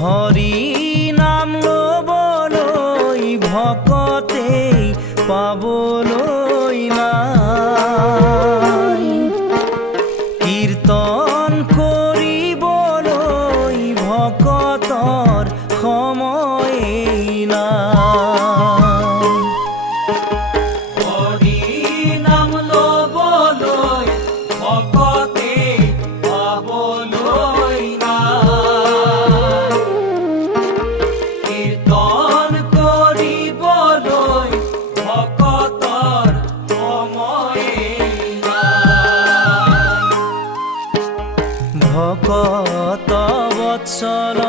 হৰি নাম লবলৈ ভকতে পাবলৈ নাই কীৰ্তন কৰিবলৈ ভকতৰ সময় নাই হৰি নাম লবলৈ ভকতে পাবলৈ নাই কীৰ্তন কৰিবলৈ ভকতৰ সময় নাই ভকত বৎসল